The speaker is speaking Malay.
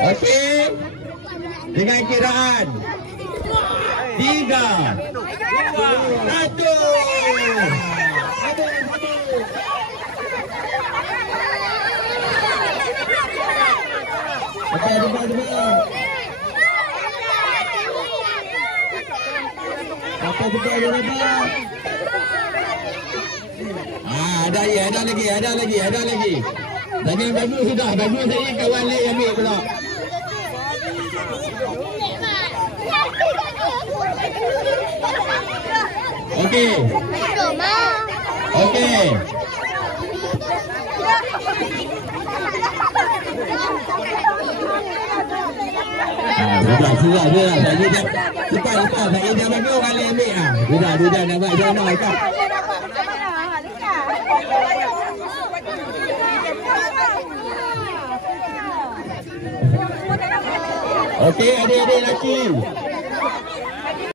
Okey. Dengan kiraan 3, 1. Okey, depan. Apa betul depan? Ada lagi. Jangan bagus sudah. Bagus saya kawan lain ambil pula. Okey. Sudah. Saya dah cepat. Saya dah bagi orang lain ambil. Sudah nak buat jangan nak. Okey, adik-adik lelaki.